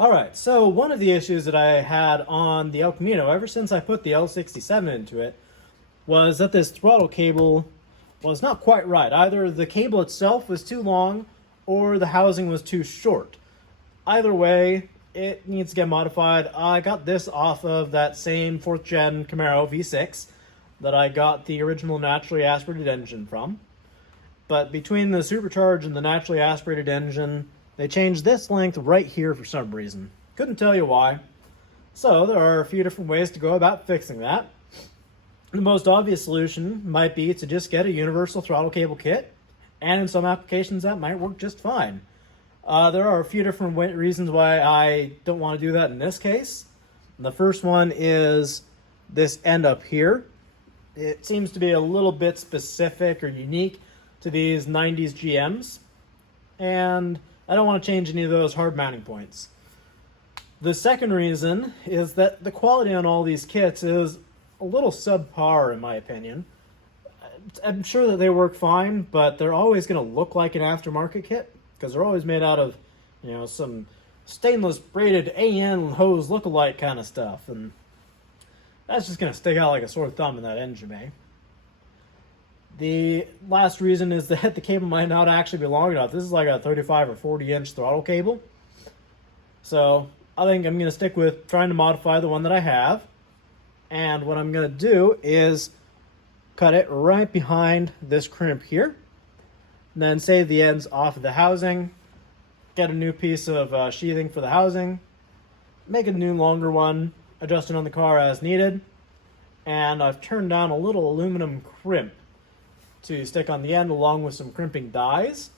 Alright, so one of the issues that I had on the El Camino ever since I put the L67 into it was that this throttle cable was not quite right. Either the cable itself was too long or the housing was too short. Either way, it needs to get modified. I got this off of that same 4th gen Camaro V6 that I got the original naturally aspirated engine from. But between the supercharged and the naturally aspirated engine, they changed this length right here for some reason. Couldn't tell you why. So there are a few different ways to go about fixing that. The most obvious solution might be to just get a universal throttle cable kit, and in some applications that might work just fine. There are a few different reasons why I don't want to do that in this case. The first one is this end up here. It seems to be a little bit specific or unique to these 90s GMs, and I don't want to change any of those hard mounting points. The second reason is that the quality on all these kits is a little subpar in my opinion. I'm sure that they work fine, but they're always going to look like an aftermarket kit because they're always made out of, you know, some stainless braided AN hose lookalike kind of stuff, and that's just going to stick out like a sore thumb in that engine bay. The last reason is that the cable might not actually be long enough. This is like a 35 or 40 inch throttle cable. So I think I'm going to stick with trying to modify the one that I have. And what I'm going to do is cut it right behind this crimp here. And then save the ends off of the housing. Get a new piece of sheathing for the housing. Make a new longer one. Adjust it on the car as needed. And I've turned down a little aluminum crimp to stick on the end along with some crimping dies,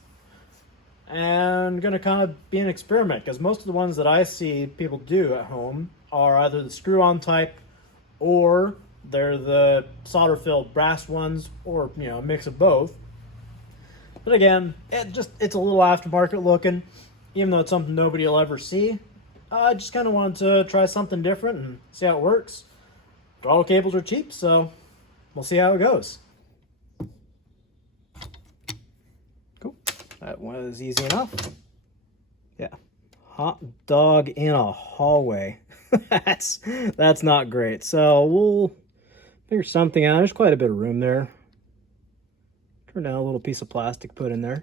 and gonna kind of be an experiment because most of the ones that I see people do at home are either the screw-on type or they're the solder-filled brass ones, or you know, a mix of both. But again, it's a little aftermarket looking, even though it's something nobody will ever see. I just kind of wanted to try something different and see how it works. Throttle cables are cheap, so we'll see how it goes. That was easy enough. Yeah. Hot dog in a hallway. That's not great. So we'll figure something out. There's quite a bit of room there. Turn down a little piece of plastic put in there.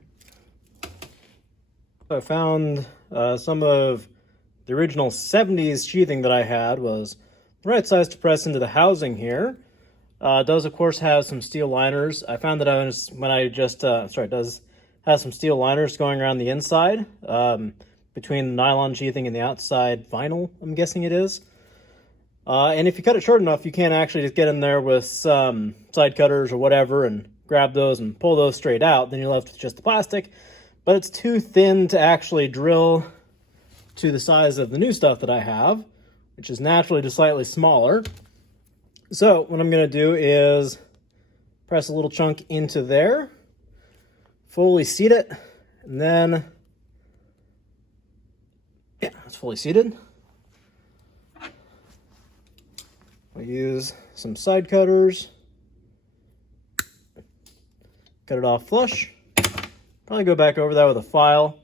I found some of the original 70s sheathing that I had was the right size to press into the housing here. It does, of course, have some steel liners. I found that it does has some steel liners going around the inside, between the nylon sheathing and the outside vinyl, I'm guessing it is. And if you cut it short enough, you can actually just get in there with some side cutters or whatever and grab those and pull those straight out. Then you're left with just the plastic, but it's too thin to actually drill to the size of the new stuff that I have, which is naturally just slightly smaller. So what I'm going to do is press a little chunk into there, fully seat it, and then, yeah, it's fully seated. I'll use some side cutters, cut it off flush, probably go back over that with a file.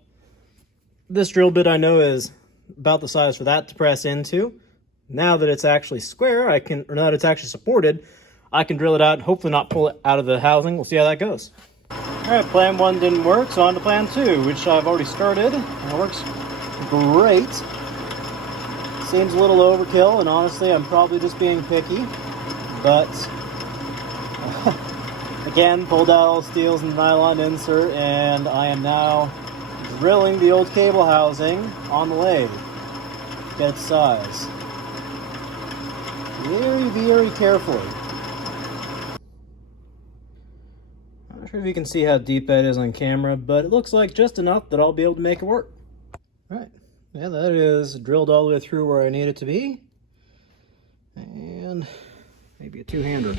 This drill bit I know is about the size for that to press into. Now that it's actually square, now that it's actually supported, I can drill it out and hopefully not pull it out of the housing. We'll see how that goes. Alright, plan 1 didn't work, so on to plan 2, which I've already started. It works great. Seems a little overkill, and honestly, I'm probably just being picky. But, again, pulled out all steels and nylon insert, and I am now drilling the old cable housing on the lathe. Get size. Very, very carefully. Not sure if you can see how deep that is on camera, but it looks like just enough that I'll be able to make it work. Alright, yeah, that is drilled all the way through where I need it to be. And maybe a two-hander.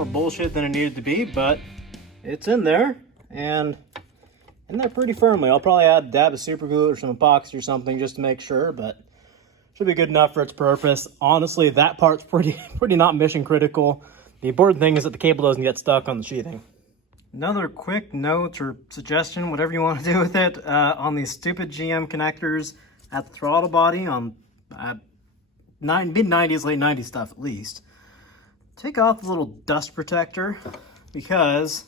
more bullshit than it needed to be, but it's in there, and in there pretty firmly. I'll probably add a dab of super glue or some epoxy or something just to make sure, but should be good enough for its purpose. Honestly, that part's pretty not mission critical. The important thing is that the cable doesn't get stuck on the sheathing. Another quick note or suggestion, whatever you want to do with it, on these stupid GM connectors at the throttle body on mid-90s, late 90s stuff at least. Take off the little dust protector because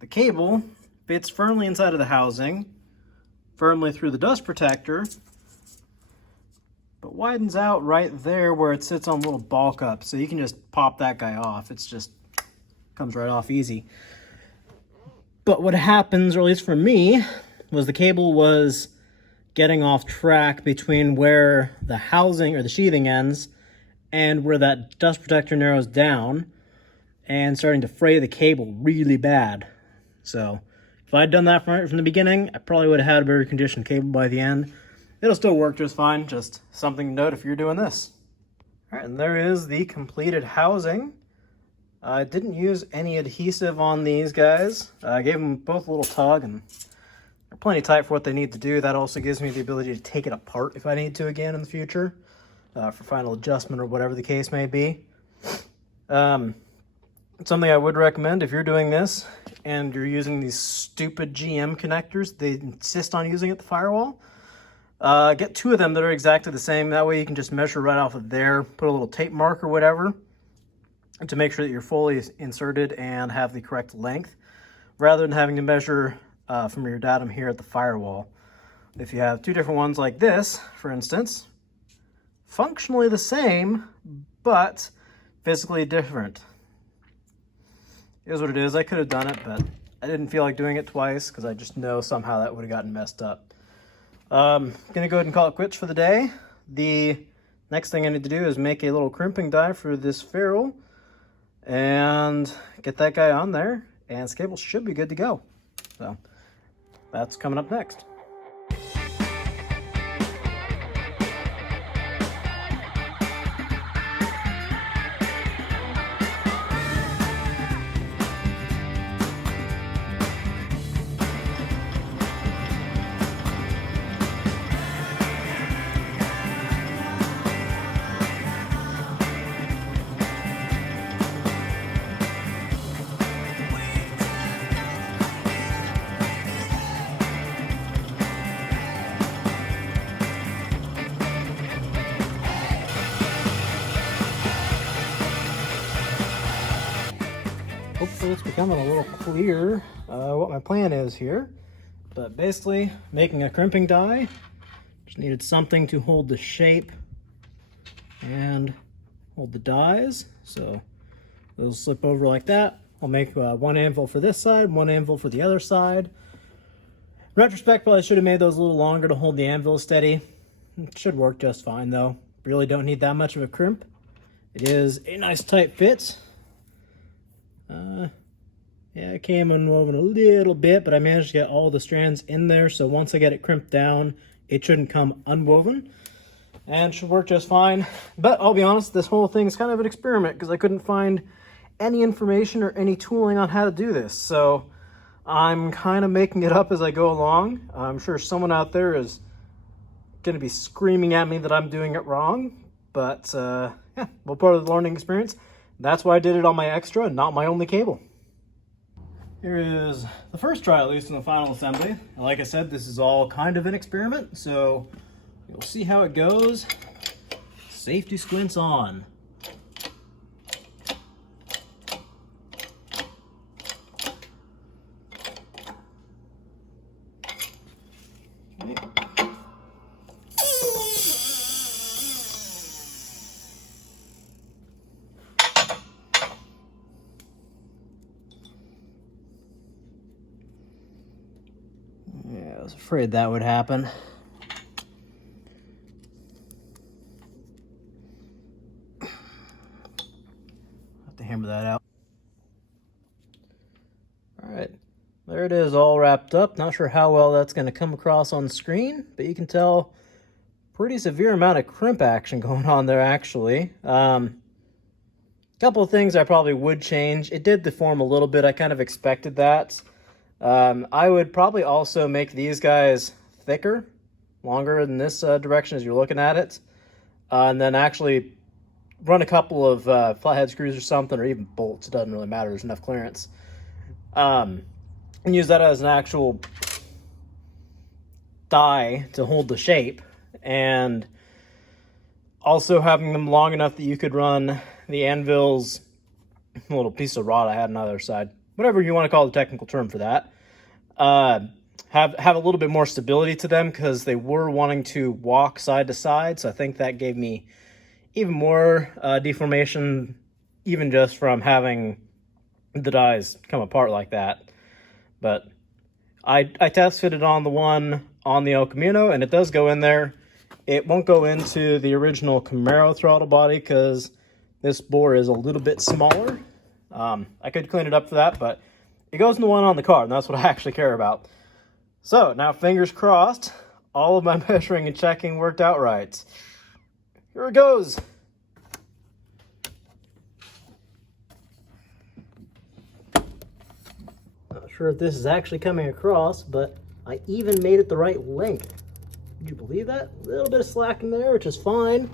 the cable fits firmly inside of the housing, firmly through the dust protector, but widens out right there where it sits on a little bulk up. So you can just pop that guy off. It's just comes right off easy. But what happens, or at least for me, was the cable was getting off track between where the housing or the sheathing ends and where that dust protector narrows down, and starting to fray the cable really bad. So if I'd done that from the beginning, I probably would have had a better conditioned cable by the end. It'll still work just fine, just something to note if you're doing this. All right, and there is the completed housing. I didn't use any adhesive on these guys. I gave them both a little tug, and they're plenty tight for what they need to do. That also gives me the ability to take it apart if I need to again in the future for final adjustment or whatever the case may be. Something I would recommend if you're doing this and you're using these stupid GM connectors they insist on using at the firewall, get 2 of them that are exactly the same. That way you can just measure right off of there, put a little tape mark or whatever to make sure that you're fully inserted and have the correct length, rather than having to measure from your datum here at the firewall. If you have 2 different ones like this, for instance, functionally the same, but physically different. Here's what it is. I could have done it, but I didn't feel like doing it twice because I just know somehow that would have gotten messed up. Gonna go ahead and call it quits for the day. The next thing I need to do is make a little crimping die for this ferrule and get that guy on there, and this cable should be good to go. So that's coming up next. Hopefully it's becoming a little clearer what my plan is here. But basically, making a crimping die, just needed something to hold the shape and hold the dies. So those slip over like that. I'll make 1 anvil for this side, 1 anvil for the other side. In retrospect, probably should have made those a little longer to hold the anvil steady. It should work just fine though. Really don't need that much of a crimp. It is a nice tight fit. Yeah, it came unwoven a little bit, but I managed to get all the strands in there, so once I get it crimped down, it shouldn't come unwoven, and should work just fine. But I'll be honest, this whole thing is kind of an experiment, because I couldn't find any information or any tooling on how to do this, so I'm kind of making it up as I go along. I'm sure someone out there is going to be screaming at me that I'm doing it wrong, but yeah, well, part of the learning experience. That's why I did it on my extra, not my only cable. Here is the first try, at least in the final assembly. And like I said, this is all kind of an experiment, so you'll see how it goes. Safety squints on. Okay. Yeah, I was afraid that would happen. Have to hammer that out. All right, there it is, all wrapped up. Not sure how well that's going to come across on screen, but you can tell pretty severe amount of crimp action going on there, actually. couple of things I probably would change. It did deform a little bit. I kind of expected that. I would probably also make these guys thicker, longer in this direction as you're looking at it. And then actually run a couple of flathead screws or something, or even bolts. It doesn't really matter. There's enough clearance. And use that as an actual die to hold the shape. And also having them long enough that you could run the anvil's little piece of rod I had on the other side, whatever you want to call the technical term for that, have a little bit more stability to them, because they were wanting to walk side to side. So I think that gave me even more deformation, even just from having the dies come apart like that. But I test fitted on the one on the El Camino, and it does go in there. It won't go into the original Camaro throttle body because this bore is a little bit smaller. I could clean it up for that, but it goes in the one on the car, and that's what I actually care about. So now, fingers crossed, all of my measuring and checking worked out right. Here it goes. Not sure if this is actually coming across, but I even made it the right length. Would you believe that? A little bit of slack in there, which is fine,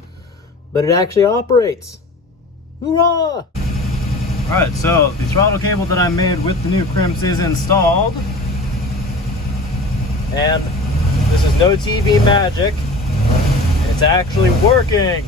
but it actually operates. Hoorah! Alright, so the throttle cable that I made with the new crimps is installed. And this is no TV magic. It's actually working.